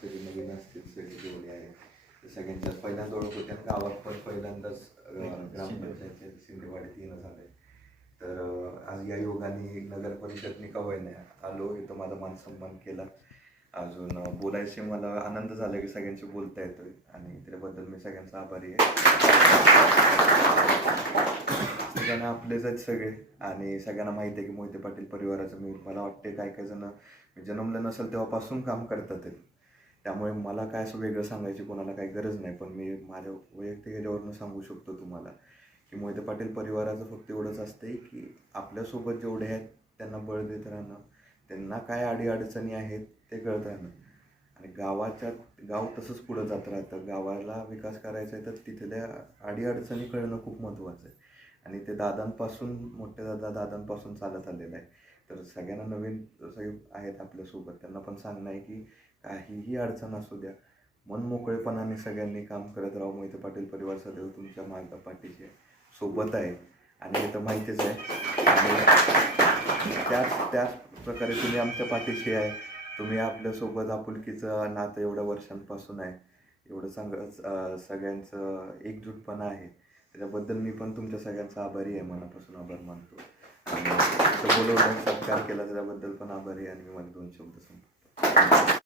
सगळे नवीन असतील, सगळे जोडे आहेत, सगळ्यांच्या पहिल्यांदा ओळख होत्या. गावात पण पहिल्यांदाच ग्रामपंचायतच्या शिंदेवाडीत येणं झालंय. तर आज या योगाने नगर परिषदने का होईना आलो, इथं माझा मान सन्मान केला. अजून बोलायचे मला आनंद झाला की सगळ्यांशी बोलता येतोय आणि त्याबद्दल मी सगळ्यांचा आभारी आहे. सगळ्यांना आपलेच आहेत सगळे आणि सगळ्यांना माहिती आहे की मोहिते पाटील परिवाराचं मी मला वाटते काय काय जण जन्मलं नसेल तेव्हापासून काम करतात. त्यामुळे मला काय असं वेगळं सांगायची कोणाला काही गरज नाही, पण मी माझ्या वैयक्तिक ह्याच्यावरनं सांगू शकतो तुम्हाला की मोहिते पाटील परिवाराचं फक्त एवढंच असतं की आपल्यासोबत जेवढे आहेत त्यांना बळ देत राहणं, त्यांना काय अडीअडचणी आहेत ते कळत राहणं आणि गाव तसंच पुढं जात राहतं. गावाला विकास करायचा आहे तर तिथल्या अडीअडचणी कळणं खूप महत्त्वाचं आहे आणि ते मोठे दादांपासून चालत आलेलं आहे. तर सगळ्यांना नवीन सगळे आहेत आपल्यासोबत त्यांना पण सांगणं आहे की काहीही अडचण असू द्या, मन मोकळेपणाने सगळ्यांनी काम करत राहू. मोहिते पाटील परिवार सदैव तुमच्या मार्गा पाठीशी सोबत आहे आणि हे तर माहितीच आहे आणि त्याच प्रकारे तुम्ही आमच्या पाठीशी आहे. तुम्ही आपल्यासोबत आपुलकीचं नातं एवढ्या वर्षांपासून आहे, एवढं सगळ्यांचं एकजूटपणा आहे, त्याच्याबद्दल मी पण तुमच्या सगळ्यांचा आभारी आहे, मनापासून आभार मानतो आणि बोलवून सत्कार केला त्याबद्दल पण आभारी आहे आणि मी माझे 2 शब्द संपवतो.